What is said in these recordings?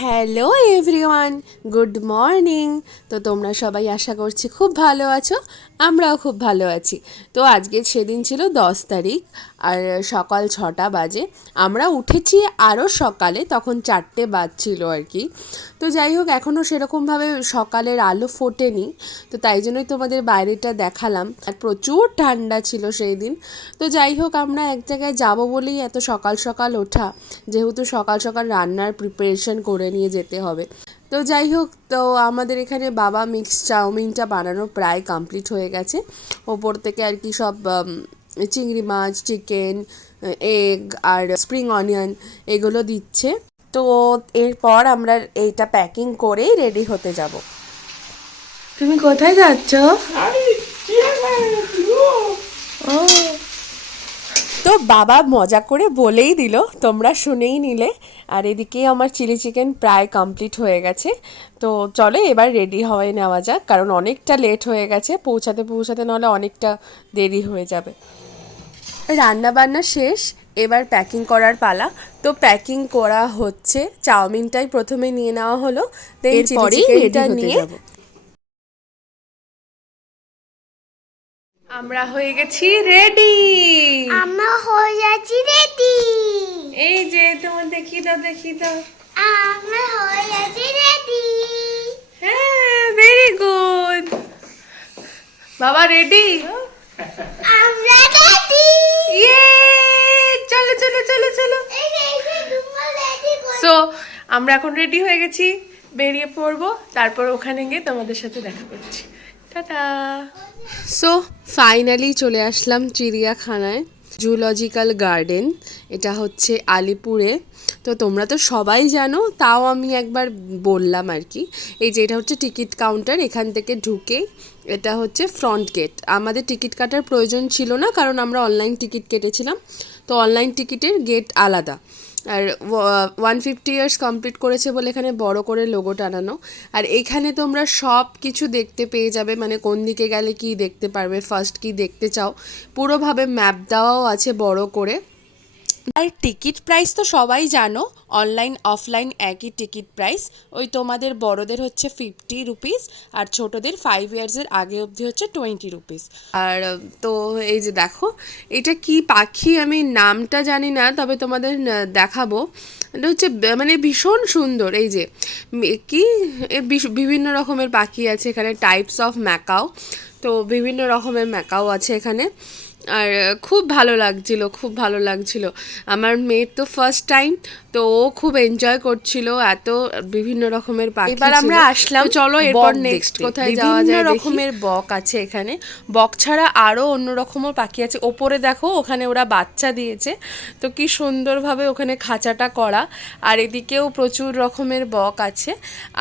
Hello everyone, good morning. তো তোমরা সবাই আশা করছি খুব ভালো আছো, আমরাও খুব ভালো আছি। তো আজকে সেদিন ছিল 10 তারিখ, আর সকাল 6টা বাজে। আমরা উঠেছি আরও সকালে, তখন 4টে বাজছিল আর কি। তো যাই হোক, এখনও সেরকমভাবে সকালের আলো ফোটেনি, তো তাই জন্যই তোমাদের বাইরেটা দেখালাম। আর প্রচুর ঠান্ডা ছিল সেই দিন। তো যাই হোক, আমরা এক জায়গায় যাব বলেই এত সকাল সকাল ওঠা, যেহেতু সকাল সকাল রান্নার প্রিপারেশন করে নিয়ে যেতে হবে। তো যাই হোক, তো আমাদের এখানে বাবা মিক্স চাউমিনটা বানানো প্রায় কমপ্লিট হয়ে গেছে। ওপর থেকে আর কি সব চিংড়ি মাছ, চিকেন, এগ আর স্প্রিং অনিয়ন এগুলো দিচ্ছে। তো এরপর আমরা এইটা প্যাকিং করেই রেডি হতে যাব। তুমি কোথায় যাচ্ছ? ও, তো বাবা মজা করে বলেই দিল, তোমরা শুনেই নিলে। আর এদিকে আমার চিলি চিকেন প্রায় কমপ্লিট হয়ে গেছে। তো চলো এবার রেডি হয়ে নেওয়া যাক, কারণ অনেকটা লেট হয়ে গেছে, পৌঁছাতে পৌঁছাতে নাহলে অনেকটা দেরি হয়ে যাবে। রান্না বান্না শেষ, এবার প্যাকিং করার পালা। তো প্যাকিং করা হচ্ছে, চাউমিনটাই প্রথমে নিয়ে নেওয়া হলো, দেন চিলি চিকেনটা নিয়ে আমরা হয়ে গেছি রেডি। আমরা হয়ে যাচ্ছি রেডি। এই যে তোমার দেখি দাও। আমরা হয়ে যাচ্ছি রেডি। হ্যাঁ, ভেরি গুড। বাবা রেডি? আমরা রেডি। ইয়ে, চলো চলো চলো চলো। এই যে তোমরা রেডি করো। সো আমরা এখন রেডি হয়ে গেছি, বেরিয়ে পড়বো। তারপর ওখানে গিয়ে তোমাদের সাথে দেখা করছি। টাটা। সো ফাইনালি চলে আসলাম চিড়িয়াখানায়, জুলজিক্যাল গার্ডেন। এটা হচ্ছে আলিপুরে। তো তোমরা তো সবাই জানো, তাও আমি একবার বললাম আর কি। এই যে এটা হচ্ছে টিকিট কাউন্টার, এখান থেকে ঢুকে এটা হচ্ছে ফ্রন্ট গেট। আমাদের টিকিট কাটার প্রয়োজন ছিল না, কারণ আমরা অনলাইন টিকিট কেটেছিলাম। তো অনলাইন টিকিটের গেট আলাদা। আর 150 ইয়ার্স কমপ্লিট করেছে বলে এখানে বড় করে লোগো টানানো। আর এইখানে তোমরা সব কিছু দেখতে পেয়ে যাবে, মানে কোন দিকে গেলে কি দেখতে পারবে, ফার্স্ট কি দেখতে চাও, পুরোভাবে ম্যাপ দেওয়াও আছে বড় করে। আর টিকিট প্রাইস তো সবাই জানো, অনলাইন অফলাইন একই টিকিট প্রাইস। ওই তোমাদের বড়দের হচ্ছে 50 রুপিস, আর ছোটদের 5 ইয়ার্সের আগে অবধি হচ্ছে 20 রুপিস। আর তো এই যে দেখো, এটা কি পাখি আমি নামটা জানি না, তবে তোমাদের দেখাবো। এটা হচ্ছে মানে ভীষণ সুন্দর। এই যে কি এর বিভিন্ন রকমের পাখি আছে এখানে, টাইপস অফ ম্যাকাও। তো বিভিন্ন রকমের ম্যাকাও আছে এখানে। আর খুব ভালো লাগছিল। আমার মেয়ের তো ফার্স্ট টাইম, তো ও খুব এনজয় করছিল, এত বিভিন্ন রকমের পাখি। এবার আমরা আসলাম, চলো এরপর নেক্সট কোথায় যাওয়া যায়। বিভিন্ন রকমের বক আছে এখানে, বক ছাড়া আরও অন্য রকমের পাখি আছে। ওপরে দেখো, ওখানে ওরা বাচ্চা দিয়েছে, তো কি সুন্দরভাবে ওখানে খাঁচাটা করা। আর এদিকেও প্রচুর রকমের বক আছে।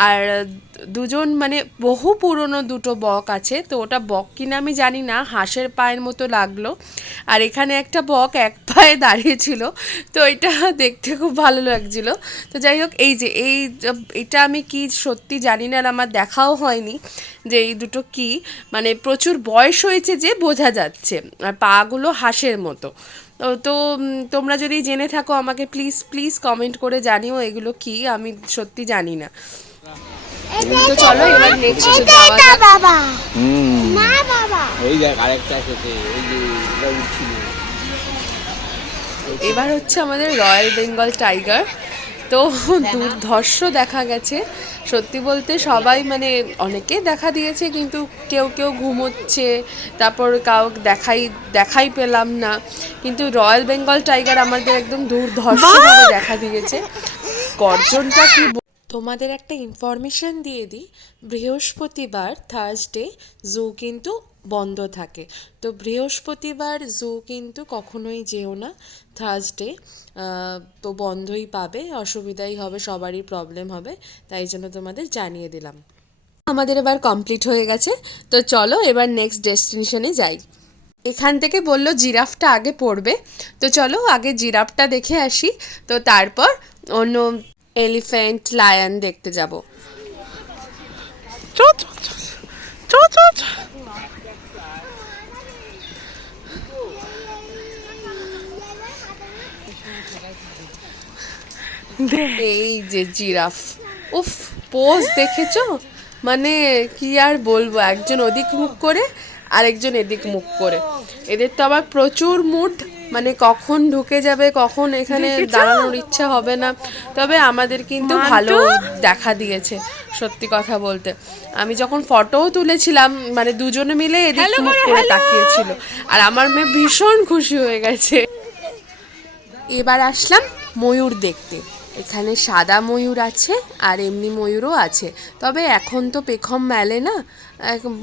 আর দুজন মানে বহু পুরনো দুটো বক আছে, তো ওটা বক কিনা আমি জানি না, হাঁসের পায়ের মতো লাগলো। আর এখানে একটা বক এক পায়ে দাঁড়িয়েছিল, তো এটা দেখতে খুব ভালো লাগছিল। তো যাই হোক, এই যে এটা আমি কি সত্যি জানি না, আর আমার দেখাও হয়নি যে এই দুটো কি, মানে প্রচুর বয়স হয়েছে যে বোঝা যাচ্ছে, আর পাগুলো হাঁসের মতো। তো তোমরা যদি জেনে থাকো আমাকে প্লিজ প্লিজ কমেন্ট করে জানিও এগুলো কি, আমি সত্যি জানি না। তো চলো এবার নেক্সট যাওয়া যাক। বাবা না বাবা ওই দেখ আরেকটা এসেছে, ওই যে এটা উঠছিল। এবার হচ্ছে আমাদের রয়্যাল বেঙ্গল টাইগার। তো দুর্ধর্ষ দেখা গেছে, সত্যি বলতে সবাই মানে অনেকে দেখা দিয়েছে, কিন্তু কেউ কেউ ঘুমোচ্ছে, তারপর দেখাই পেলাম না। কিন্তু রয়্যাল বেঙ্গল টাইগার আমাদের একদম দুর্ধর্ষভাবে দেখা দিয়েছে। গর্জনটা কি তোমাদের একটা ইনফরমেশন দিয়ে দিই, বৃহস্পতিবার থার্সডে জু কিন্তু বন্ধ থাকে। তো বৃহস্পতিবার জু কিন্তু কখনোই যেও না, থার্সডে তো বন্ধই পাবে, অসুবিধাই হবে, সবারই প্রবলেম হবে, তাই জন্য তোমাদের জানিয়ে দিলাম। আমাদের এবার কমপ্লিট হয়ে গেছে, তো চলো এবার নেক্সট ডেস্টিনেশনে যাই। এখান থেকে বললো জিরাফটা আগে পড়বে, তো চলো আগে জিরাফটা দেখে আসি, তো তারপর অন্য এলিফ্যান্ট, লায়ন দেখতে যাব। এই যে জিরাফ, উফ, পোজ দেখেছো? মানে কি আর বলবো, একজন ওদিক মুখ করে আরেকজন এদিক মুখ করে। এদের তো আবার প্রচুর মুড, মানে কখন ঢুকে যাবে, কখন এখানে দাঁড়ানোর ইচ্ছা হবে না। তবে আমাদের কিন্তু ভালো দেখা দিয়েছে সত্যি কথা বলতে। আমি যখন ফটোও তুলেছিলাম, মানে দুজনে মিলে এদিক মুখ করে তাকিয়েছিল, আর আমার মেয়ে ভীষণ খুশি হয়ে গেছে। এবার আসলাম ময়ূর দেখতে। এখানে সাদা ময়ূর আছে আর এমনি ময়ূরও আছে, তবে এখন তো পেখম মেলে না,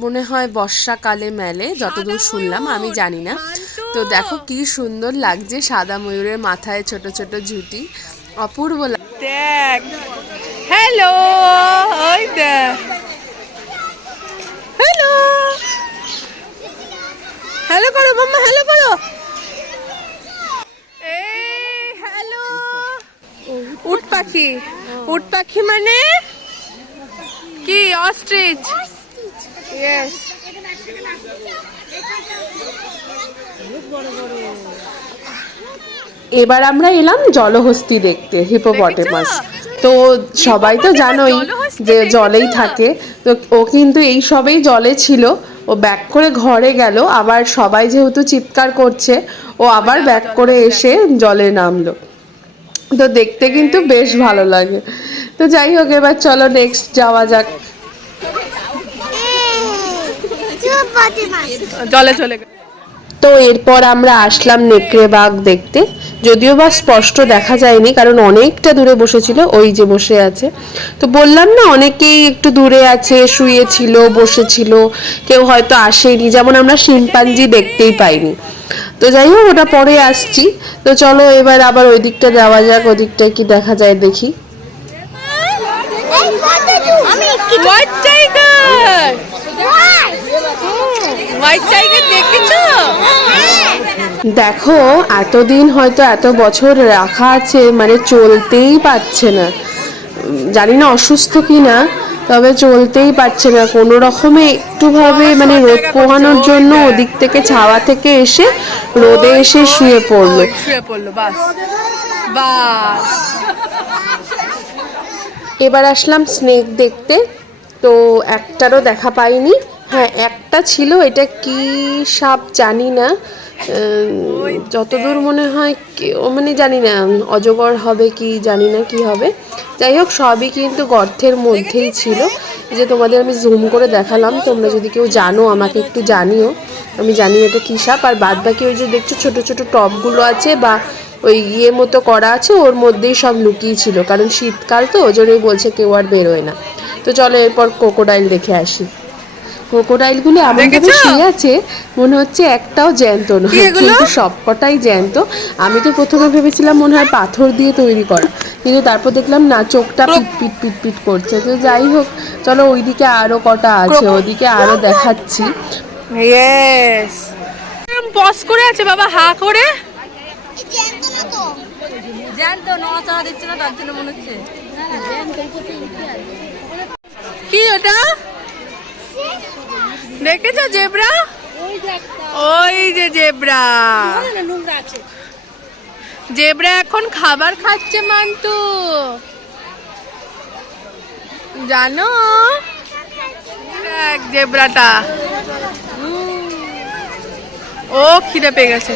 মনে হয় বর্ষাকালে মেলে যতদূর শুনলাম, আমি জানি না। তো দেখো কি সুন্দর লাগছে সাদা ময়ূরের মাথায় ছোট ছোট ঝুঁটি, অপূর্ব দেখ। হ্যালো, ওই দেখ, হ্যালো, হ্যালো করো মাম্মা, হ্যালো করো। উট পাখি, উট পাখি মানে কি? অস্ট্রিচ। ইয়েস। এবার আমরা এলাম জলহস্তী দেখতে, হিপোপটেমাস। তো সবাই তো জানোই যে জলেই থাকে, তো ও কিন্তু এই সবেই জলে ছিল। ও ব্যাক করে ঘরে গেল, আবার সবাই যেহেতু চিৎকার করছে, ও আবার ব্যাক করে এসে জলে নামলো। তো দেখতে কিন্তু বেশ ভালো লাগে। তো যাই হোক, এবার চলো নেক্সট যাওয়া যাক। জলে চলে গেল। তো এরপর আমরা আসলাম নেকড়ে বাঘ দেখতে, যদিও বা স্পষ্ট দেখা যায়নি কারণ অনেকটা দূরে বসেছিল, ওই যে বসে আছে। তো বললাম না, অনেকেই একটু দূরে আছে, শুয়েছিল, বসেছিল, কেউ হয়তো আসেনি, যেমন আমরা শিম্পাঞ্জি দেখতেই পাইনি। তো যাই হোক, ওটা পরে আসছি। তো চলো এবার আবার ওই দিকটা যাওয়া যাক, ওদিকটায় কি দেখা যায় দেখি। হোয়াইট টাইগার, হোয়াইট টাইগার দেখেছো? দেখো, এতদিন হয়তো এত বছর রাখা আছে, মানে চলতেই পারছে না, জানি না অসুস্থ কিনা, তবে চলতেই পারছে না কোনো রকমে। একটুভাবে মানে রোদ পোহানোর জন্য ওদিক থেকে ছাওয়া থেকে এসে রোদে এসে শুয়ে পড়লো। বাস বাস। এবার আসলাম স্নেক দেখতে, তো একটারও দেখা পাইনি। হ্যাঁ, একটা ছিল, এটা কি সাপ জানি না, যতদূর মনে হয় ও, মানে জানি না অজগর হবে কি জানি না কি হবে। যাই হোক, সবই কিন্তু গর্তের মধ্যেই ছিল। যে তোমাদের আমি জুম করে দেখালাম, তোমরা যদি কেউ জানো আমাকে একটু জানিও, আমি জানি এটা কী সাপ। আর বাদ বাকি ওই যে দেখছো ছোট ছোট টবগুলো আছে বা ওই ইয়ে মতো করা আছে, ওর মধ্যেই সব লুকিয়ে ছিল, কারণ শীতকাল তো ওই জন্যই বলছে কেউ আর বেরোয় না। তো চলো এরপর ক্রোকোডাইল দেখে আসি। ক্রোকোডাইলগুলো এমনভাবে শুয়ে আছে মনে হচ্ছে একটাও জ্যান্ত নয়, কিন্তু সবকটাই জ্যান্ত। আমি তো প্রথমে ভেবেছিলাম মনে হয় পাথর দিয়ে তৈরি করা, কিন্তু তারপর দেখলাম না, চোখটা পিট পিট পিট পিট করছে। তো যাই হোক, চলো ওইদিকে আরো কটা আছে, ওদিকে আরো দেখাচ্ছি। ইয়েস, পজ করে আছে বাবা, হা করে। জ্যান্ত নড়াচড়া দিচ্ছে না, তার জন্য মনে হচ্ছে কি ওটা দেখেছো? জেব্রা, ওই যে জেব্রা, জেব্রা এখন খাবার খাচ্ছে মান্তু, জানো? দেখ জেব্রাটা, ও খিদে পেয়ে গেছে।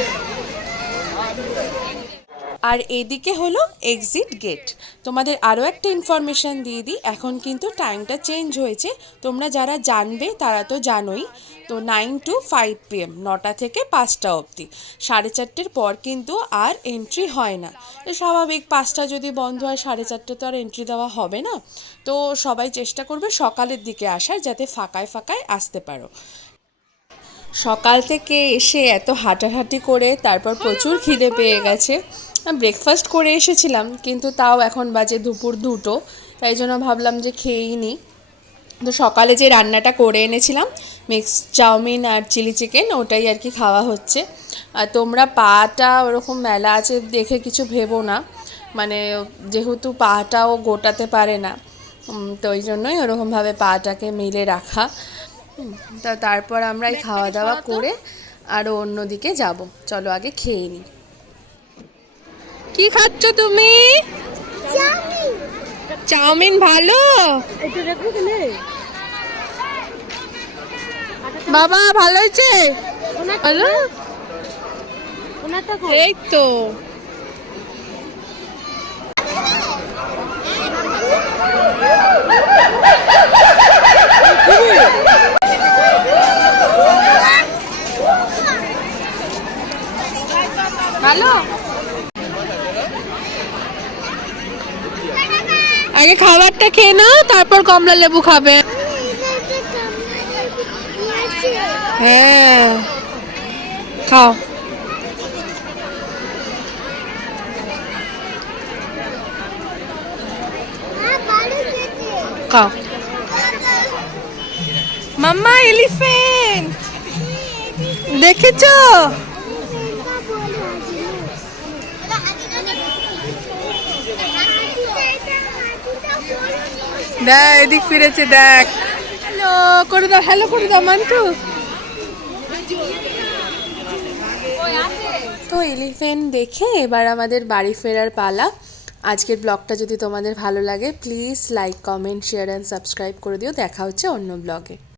আর এদিকে হলো এক্সিট গেট। তোমাদের আরও একটা ইনফরমেশান দিয়ে দিই, এখন কিন্তু টাইমটা চেঞ্জ হয়েছে, তোমরা যারা জানবে তারা তো জানোই। তো 9 to 5 PM, 9টা থেকে 5টা অবধি। 4:30 পর কিন্তু আর এন্ট্রি হয় না। তো স্বাভাবিক, 5টা যদি বন্ধ হয় 4:30 তো আর এন্ট্রি দেওয়া হবে না। তো সবাই চেষ্টা করবে সকালের দিকে আসার, যাতে ফাঁকায় ফাঁকায় আসতে পারো। সকাল থেকে এসে এত হাঁটাহাঁটি করে তারপর প্রচুর খিদে পেয়ে গেছে। ব্রেকফাস্ট করে এসেছিলাম, কিন্তু তাও এখন বাজে দুপুর 2টো, তাই জন্য ভাবলাম যে খেয়েই নিই। তো সকালে যে রান্নাটা করে এনেছিলাম, মিক্স চাউমিন আর চিলি চিকেন, ওটাই আর কি খাওয়া হচ্ছে। আর তোমরা পাটা ওরকম মেলা আছে দেখে কিছু ভেবো না, মানে যেহেতু পাটাও গোটাতে পারে না, তো ওই জন্যই ওরকমভাবে পাটাকে মেলে রাখা। তারপর আমরা এই খাওয়া দাওয়া করে আরও অন্যদিকে যাব। চলো আগে খেয়ে নিই। কি খাচ্ছ তুমি? চাউমিন ভালো বাবা, ভালো হয়েছে? ভালো, এই তো। ভালো, আগে খাবারটা খেয়ে নাও, তারপর কমলা লেবু খাবে। হ্যাঁ, খাও। খাও। মাম্মা, এলিফ্যান্ট দেখেছো? দেখ, এদিক ফিরেছে, দেখ। হ্যালো করে দাও, হ্যালো করে দাও মান্টু। তো এলিফ্যান্ট দেখে এবার আমাদের বাড়ি ফেরার পালা। আজকের ব্লগটা যদি তোমাদের ভালো লাগে please like, comment, share and subscribe করে দিও। দেখা হচ্ছে অন্য ব্লগে।